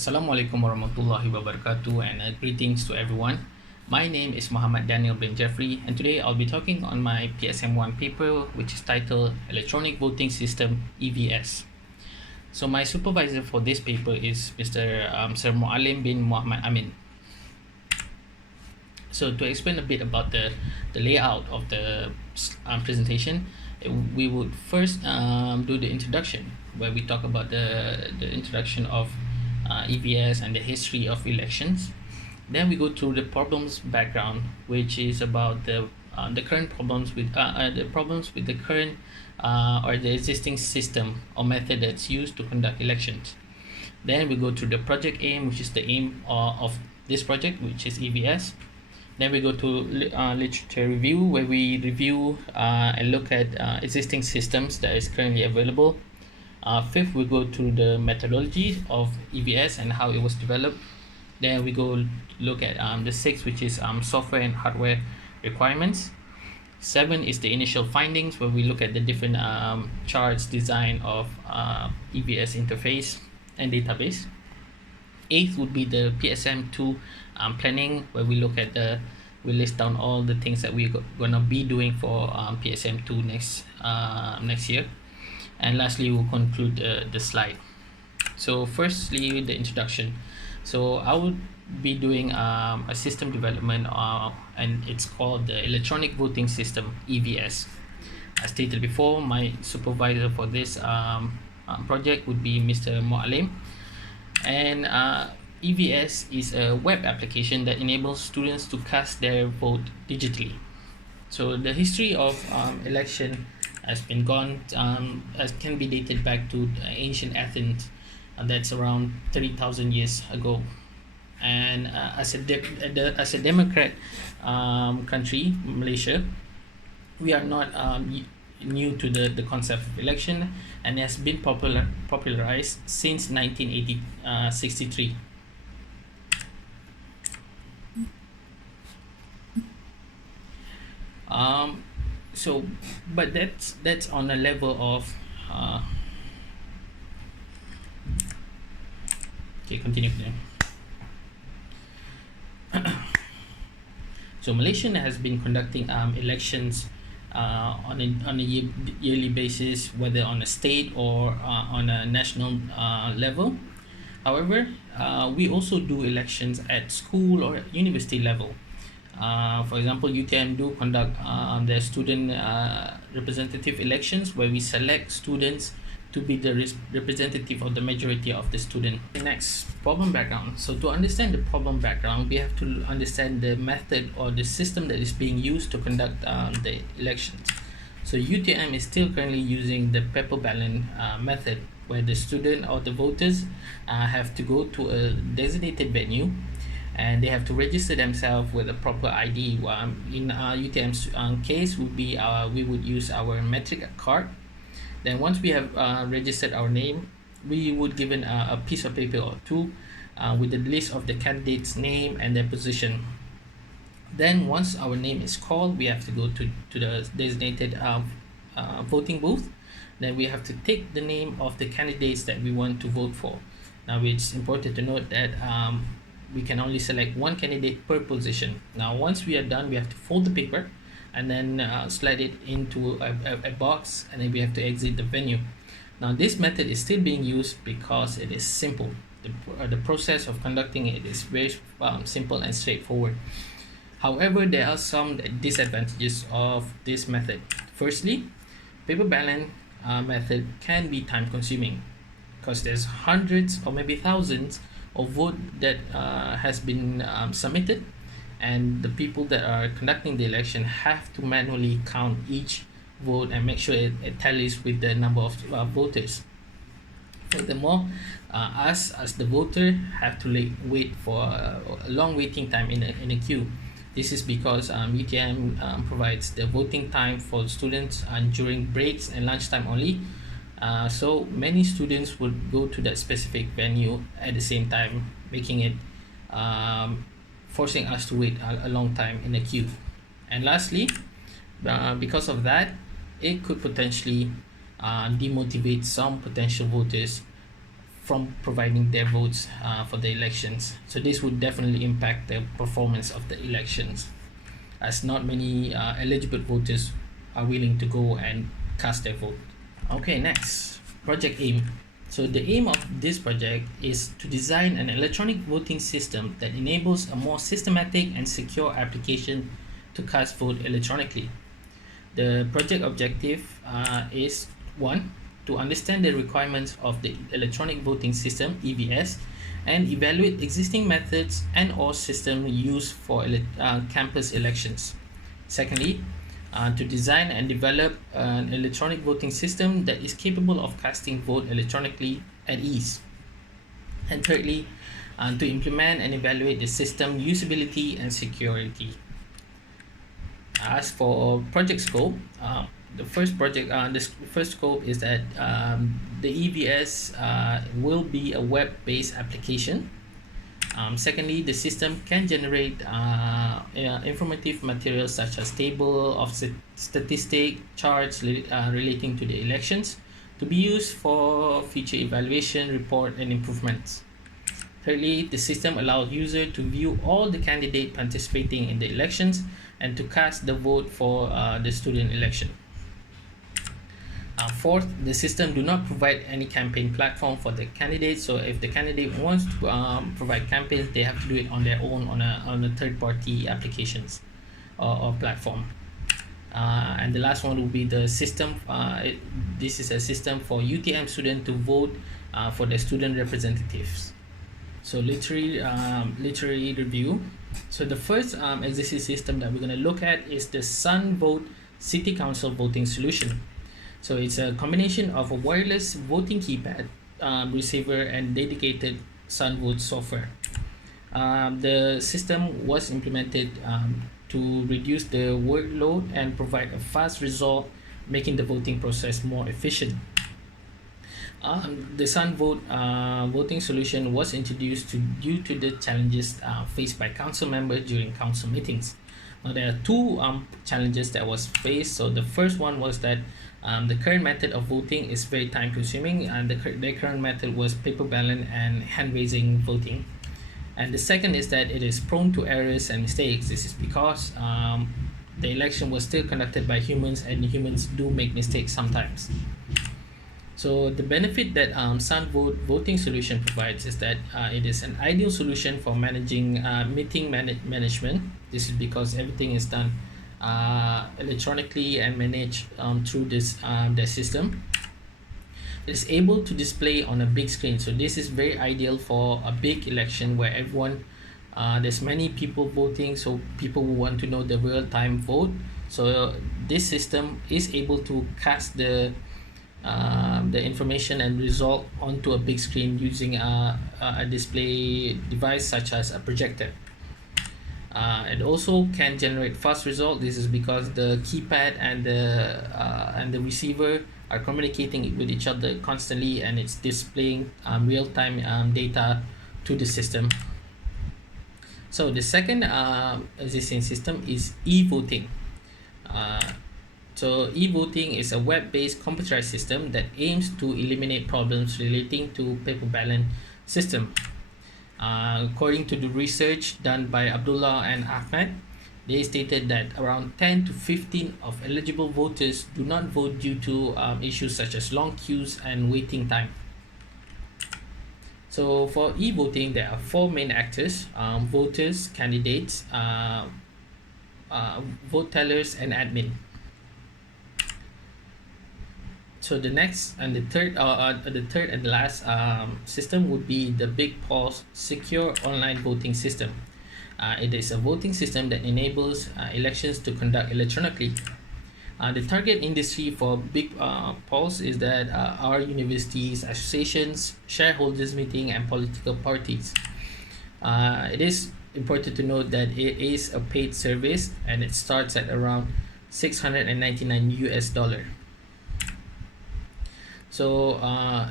Assalamualaikum warahmatullahi wabarakatuh and greetings to everyone. My name is Muhammad Danial Bin Jefri and today I'll be talking on my PSM1 paper which is titled Electronic Voting System EVS. So my supervisor for this paper is Mr. Sir Muhalim bin Mohamed Amin. So to explain a bit about the layout of the presentation, we would first do the introduction where we talk about the introduction of EVS and the history of elections. Then we go through the problems background, which is about the current problems with the current or the existing system or method that's used to conduct elections. Then we go through the project aim, which is the aim of this project, which is EVS. Then we go to literature review, where we review and look at existing systems that is currently available. Fifth, we go through the methodology of EVS and how it was developed. Then we go look at the sixth, which is software and hardware requirements. Seven is the initial findings, where we look at the different charts design of EVS interface and database. Eighth would be the PSM2 planning, where we look at we list down all the things that we're gonna be doing for PSM2 next year. And lastly, we'll conclude the slide. So firstly, the introduction. So I would be doing a system development and it's called the Electronic Voting System EVS. As stated before, my supervisor for this project would be Mr. Muhalim. And EVS is a web application that enables students to cast their vote digitally. So the history of election has been can be dated back to ancient Athens, that's around 30,000 years ago. And as a democrat country, Malaysia, we are not new to the concept of election, and has been popularized since 1963. So but that's on a level of okay, continue. So Malaysia has been conducting elections on a yearly basis, whether on a state or on a national level. However, we also do elections at school or university level. For example, UTM do conduct the student representative elections, where we select students to be the representative of the majority of the student. Next, problem background. So to understand the problem background, we have to understand the method or the system that is being used to conduct the elections. So UTM is still currently using the paper ballot method, where the student or the voters have to go to a designated venue and they have to register themselves with a proper ID. In UTM's case, we would use our metric card. Then once we have registered our name, we would given a piece of paper or two with the list of the candidate's name and their position. Then once our name is called, we have to go to the designated voting booth. Then we have to take the name of the candidates that we want to vote for. Now it's important to note that we can only select one candidate per position. Now once we are done, we have to fold the paper and then slide it into a box, and then we have to exit the venue. Now this method is still being used because it is simple. The process of conducting it is very simple and straightforward. However, there are some disadvantages of this method. Firstly, paper ballot method can be time consuming because there's hundreds or maybe thousands of vote that has been submitted, and the people that are conducting the election have to manually count each vote and make sure it tallies with the number of voters. Furthermore, us as the voter have to wait for a long waiting time in a queue. This is because UTM provides the voting time for students during breaks and lunchtime only. So many students would go to that specific venue at the same time, making it forcing us to wait a long time in the queue. And lastly, because of that, it could potentially demotivate some potential voters from providing their votes for the elections. So this would definitely impact the performance of the elections, as not many eligible voters are willing to go and cast their vote. Okay, next, Project AIM. So the aim of this project is to design an electronic voting system that enables a more systematic and secure application to cast vote electronically. The project objective is one, to understand the requirements of the electronic voting system (EVS) and evaluate existing methods and or system used for campus elections. Secondly, to design and develop an electronic voting system that is capable of casting vote electronically at ease. And thirdly, to implement and evaluate the system usability and security. As for project scope, the first scope is that the EVS will be a web-based application. Secondly, the system can generate informative materials such as table of statistic charts relating to the elections to be used for future evaluation, report, and improvements. Thirdly, the system allows users to view all the candidates participating in the elections and to cast the vote for the student election. Fourth, the system do not provide any campaign platform for the candidates. So if the candidate wants to provide campaigns, they have to do it on their own on a third-party applications or platform. And the last one will be the system. This is a system for UTM students to vote for the student representatives. So literary review. So the first existing system that we're going to look at is the SunVote City Council voting solution. So it's a combination of a wireless voting keypad, receiver, and dedicated SunVote software. The system was implemented to reduce the workload and provide a fast result, making the voting process more efficient. The SunVote voting solution was introduced due to the challenges faced by council members during council meetings. Now, there are two challenges that was faced. So the first one was that the current method of voting is very time consuming, and the current method was paper ballot and hand raising voting. And the second is that it is prone to errors and mistakes. This is because the election was still conducted by humans, and humans do make mistakes sometimes. So the benefit that SunVote voting solution provides is that it is an ideal solution for managing meeting management. This is because everything is done electronically and managed through the system. It is able to display on a big screen. So this is very ideal for a big election where everyone there's many people voting, so people who want to know the real-time vote. So this system is able to cast the information and result onto a big screen using a display device such as a projector. It also can generate fast result. This is because the keypad and the receiver are communicating with each other constantly, and it's displaying real-time data to the system. So the second existing system is e-voting. So e-voting is a web-based computerized system that aims to eliminate problems relating to paper ballot system. According to the research done by Abdullah and Ahmed, they stated that around 10 to 15 of eligible voters do not vote due to issues such as long queues and waiting time. So for e-voting, there are four main actors: voters, candidates, vote tellers, and admin. So the next and the third and the last system would be the Big Pulse Secure Online Voting System. It is a voting system that enables elections to conduct electronically. The target industry for Big Pulse is that our universities, associations, shareholders meeting, and political parties. It is important to note that it is a paid service, and it starts at around $699. So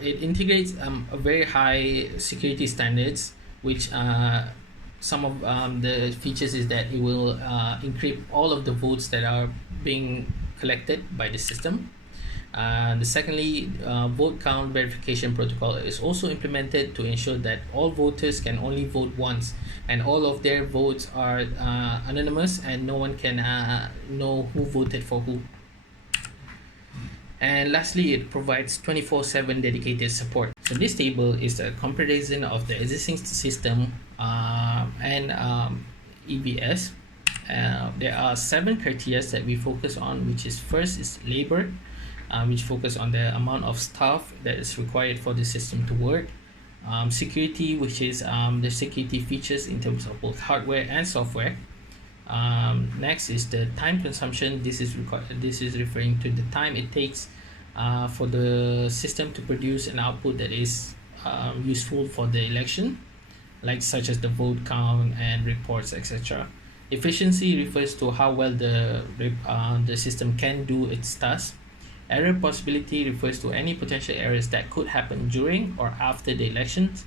it integrates a very high security standards, which some of the features is that it will encrypt all of the votes that are being collected by the system. The secondly, vote count verification protocol is also implemented to ensure that all voters can only vote once, and all of their votes are anonymous, and no one can know who voted for who. And lastly, it provides 24/7 dedicated support. So this table is a comparison of the existing system and EVS. There are 7 criteria that we focus on, which is first is labor, which focus on the amount of staff that is required for the system to work. Security, which is the security features in terms of both hardware and software. Next is the time consumption. This is referring to the time it takes for the system to produce an output that is useful for the election, like such as the vote count and reports, etc. Efficiency refers to how well the system can do its task. Error possibility refers to any potential errors that could happen during or after the elections.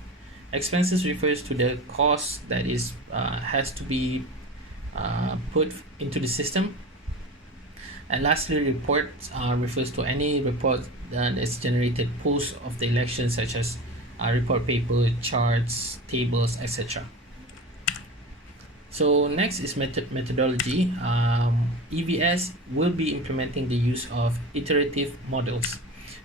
Expenses refers to the cost that is has to be put into the system. And lastly, reports refers to any report that is generated post of the election, such as report paper, charts, tables, etc. So next is methodology. EVS will be implementing the use of iterative models.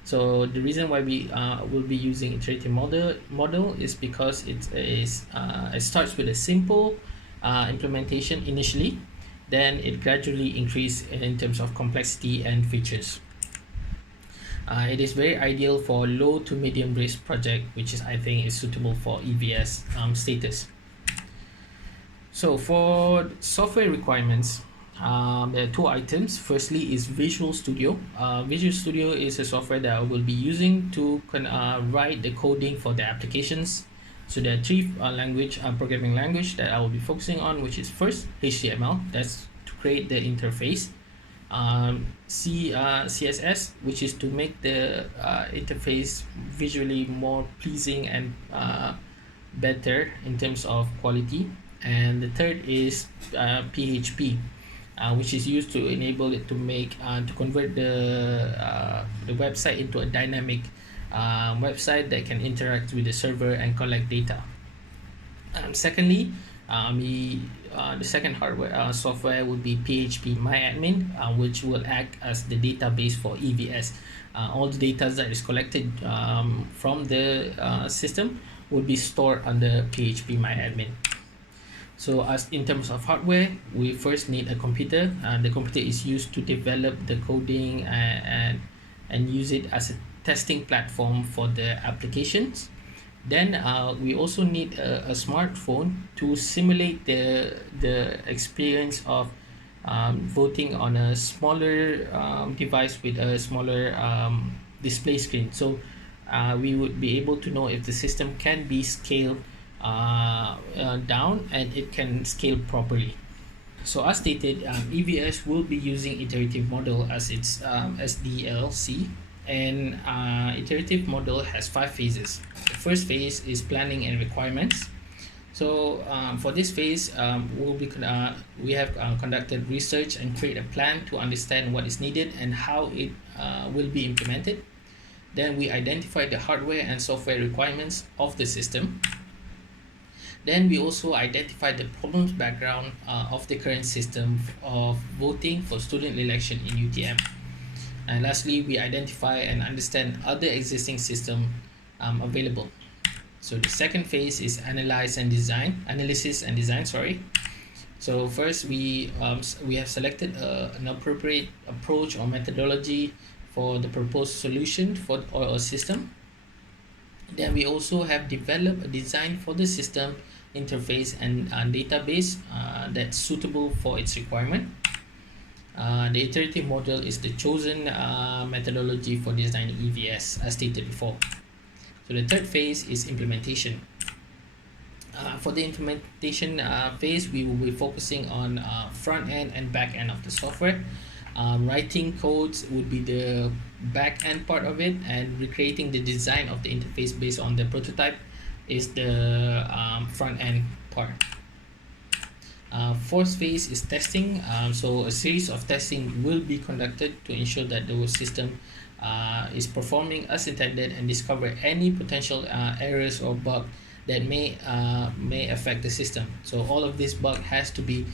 So the reason why we will be using iterative model is because it starts with a simple implementation initially, then it gradually increases in terms of complexity and features. It is very ideal for low to medium risk project, which is I think is suitable for EVS status. So for software requirements, there are 2 items. Firstly is Visual Studio. Visual Studio is a software that I will be using to write the coding for the applications. So there are 3 programming language that I will be focusing on, which is first HTML, that's to create the interface. CSS, which is to make the interface visually more pleasing and better in terms of quality. And the third is PHP, which is used to enable it to make to convert the website into a dynamic website that can interact with the server and collect data. Secondly, the second hardware software would be PHP-MyAdmin, which will act as the database for EVS. All the data that is collected from the system will be stored under PHP-MyAdmin. So as in terms of hardware, we first need a computer, and the computer is used to develop the coding and use it as a testing platform for the applications. Then we also need a smartphone to simulate the experience of voting on a smaller device with a smaller display screen. So we would be able to know if the system can be scaled down and it can scale properly. So as stated, EVS will be using iterative model as its SDLC, and iterative model has 5 phases. The first phase is planning and requirements. So for this phase, we have conducted research and create a plan to understand what is needed and how it will be implemented. Then we identify the hardware and software requirements of the system. Then we also identify the problems background of the current system of voting for student election in UTM. And lastly, we identify and understand other existing system available. So the second phase is analysis and design. So first we have selected an appropriate approach or methodology for the proposed solution for our system. Then we also have developed a design for the system interface and database that's suitable for its requirement. The iterative model is the chosen methodology for designing EVS as stated before. So the third phase is implementation. For the implementation phase, we will be focusing on front end and back end of the software. Writing codes would be the back end part of it, and recreating the design of the interface based on the prototype is the front end part. Fourth phase is testing. So a series of testing will be conducted to ensure that the system is performing as intended and discover any potential errors or bug that may affect the system. So all of this bug has to be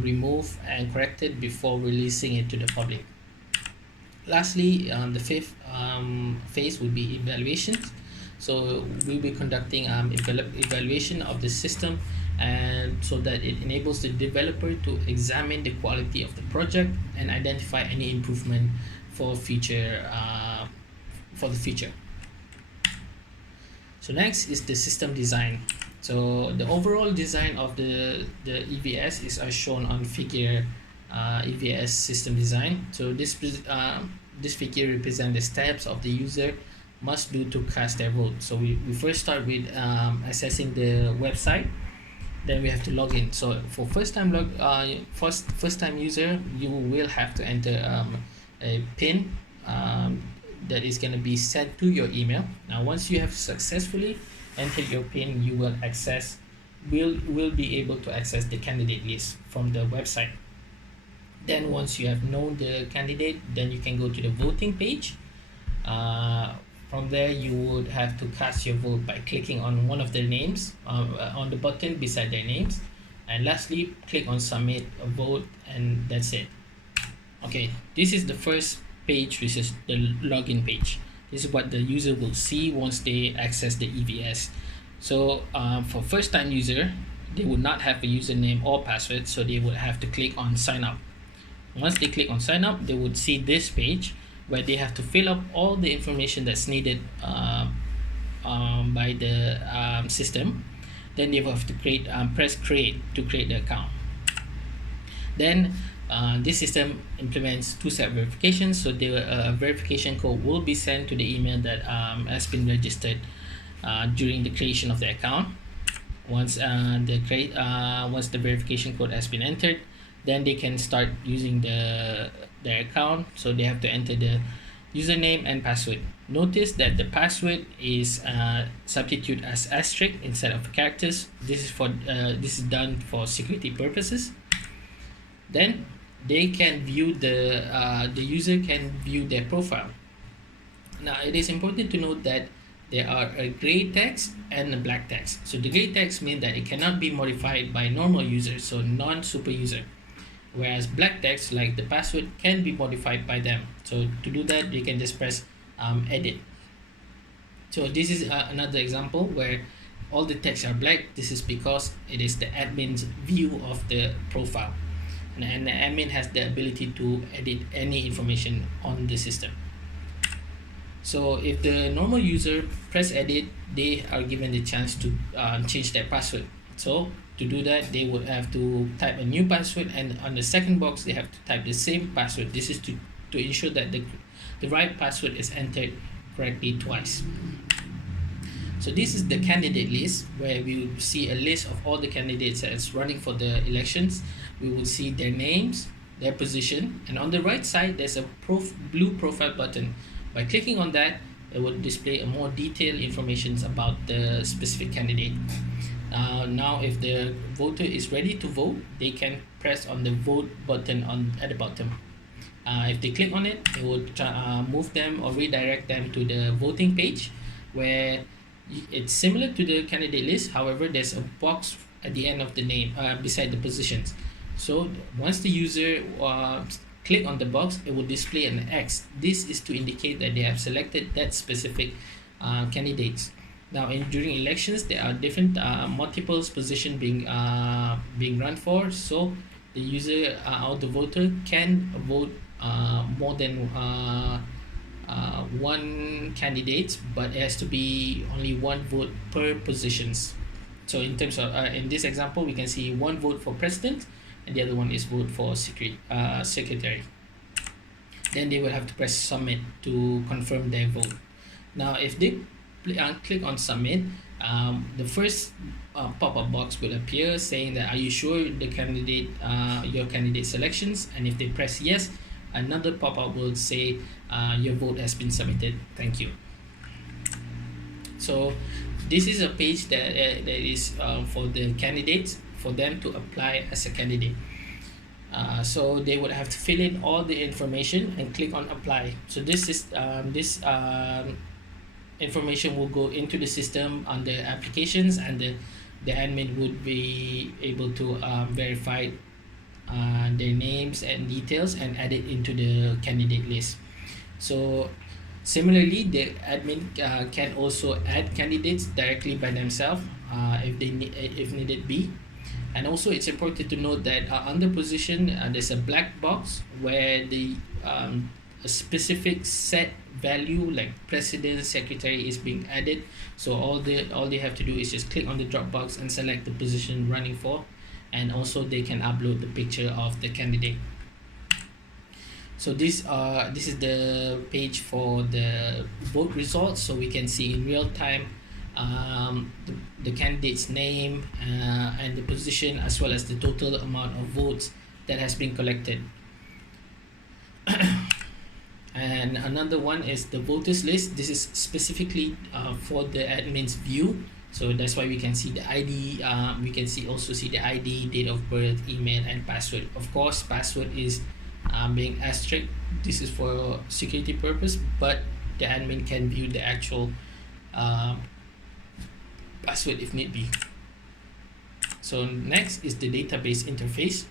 removed and corrected before releasing it to the public. Lastly, the fifth phase will be evaluations. So we'll be conducting evaluation of the system, and so that it enables the developer to examine the quality of the project and identify any improvement for the future. So next is the system design. So the overall design of the EVS is as shown on figure EVS system design. So this figure represents the steps of the user must do to cast their vote. So we first start with accessing the website. Then we have to log in. So for first time user, you will have to enter a PIN that is going to be sent to your email. Now once you have successfully entered your PIN, you will be able to access the candidate list from the website. Then once you have known the candidate, then you can go to the voting page. From there, you would have to cast your vote by clicking on one of their names on the button beside their names. And lastly, click on submit a vote, and that's it. Okay, this is the first page, which is the login page. This is what the user will see once they access the EVS. So for first time user, they would not have a username or password, so they would have to click on sign up. Once they click on sign up, they would see this page where they have to fill up all the information that's needed by the system. Then they have to press create to create the account. Then this system implements two-step verification. So the verification code will be sent to the email that has been registered during the creation of the account. Once the verification code has been entered, then they can start using their account. So they have to enter the username and password. Notice that the password is substituted as asterisk instead of characters. This is done for security purposes. Then they can view the user can view their profile. Now it is important to note that there are a gray text and a black text. So the gray text means that it cannot be modified by normal users, so non-super user. Whereas black text, like the password, can be modified by them. So to do that, they can just press edit. So this is another example where all the text are black. This is because it is the admin's view of the profile, and the admin has the ability to edit any information on the system. So if the normal user press edit, they are given the chance to change their password. So to do that, they would have to type a new password, and on the second box they have to type the same password. This is to ensure that the right password is entered correctly twice. So this is the candidate list, where we will see a list of all the candidates that's running for the elections. We will see their names, their position, and on the right side there's a blue profile button. By clicking on that, it will display a more detailed information about the specific candidate. Now if the voter is ready to vote, they can press on the vote button at the bottom. If they click on it, it will move them or redirect them to the voting page, where it's similar to the candidate list. However, there's a box at the end of the name beside the positions. So once the user click on the box, it will display an X. This is to indicate that they have selected that specific candidates. Now during elections, there are different multiple positions being run for. So the user or the voter can vote more than one candidate, but it has to be only one vote per positions. So in terms of in this example, we can see one vote for president, and the other one is vote for secretary. Then they will have to press submit to confirm their vote. Now if they click on submit, the first pop-up box will appear saying that, are you sure the candidate your candidate selections? And if they press yes, another pop-up will say your vote has been submitted, thank you. So this is a page that is for the candidates. for them to apply as a candidate. So they would have to fill in all the information and click on apply. So this information will go into the system under applications, and the admin would be able to verify their names and details and add it into the candidate list. So similarly, the admin can also add candidates directly by themselves if needed be. And also it's important to note that under position there's a black box where a specific set value like president, secretary is being added. So all they have to do is just click on the drop box and select the position running for, and also they can upload the picture of the candidate. So this is the page for the vote results. So we can see in real time the candidate's name and the position, as well as the total amount of votes that has been collected. And another one is the voters list. This is specifically for the admin's view. So that's why we can see the ID. We can also see the ID, date of birth, email, and password. Of course, password is being asterisk. This is for security purpose, but the admin can view the actual password if need be. So next is the database interface.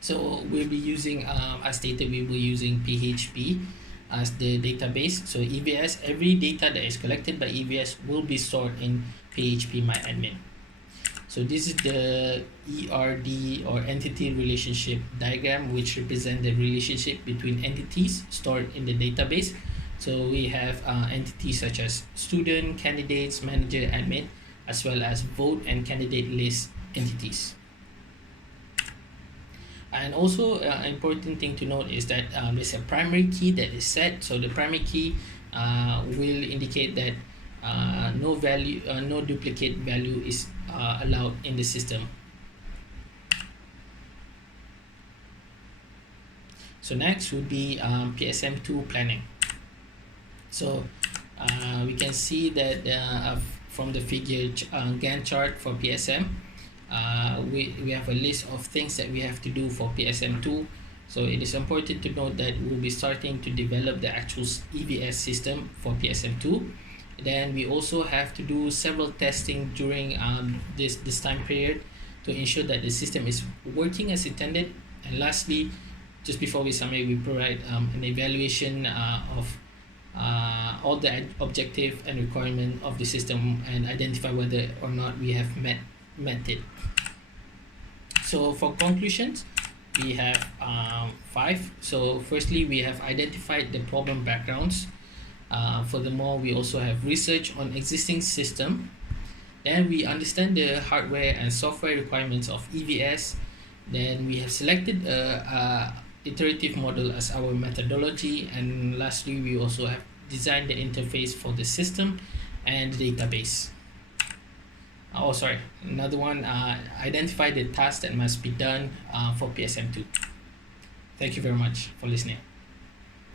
So we'll be using, as stated, we will be using PHP as the database. So EVS, every data that is collected by EVS will be stored in PHP-MyAdmin. So this is the ERD or entity relationship diagram, which represents the relationship between entities stored in the database. So we have entities such as student, candidates, manager, admin, as well as vote and candidate list entities. And also important thing to note is that there's a primary key that is set. So the primary key will indicate that no duplicate value is allowed in the system. So next would be PSM2 planning. So we can see that from the figure Gantt chart for PSM, we have a list of things that we have to do for PSM2. So it is important to note that we'll be starting to develop the actual EVS system for PSM2. Then we also have to do several testing during this time period to ensure that the system is working as intended. And lastly, just before we summarize, we provide an evaluation of all the objective and requirement of the system and identify whether or not we have met it. So for conclusions, we have 5. So firstly, we have identified the problem backgrounds. Furthermore, we also have research on existing system. Then we understand the hardware and software requirements of EVS. Then we have selected a iterative model as our methodology. And lastly, we also have designed the interface for the system and the database. Another one, identify the tasks that must be done for PSM2. Thank you very much for listening.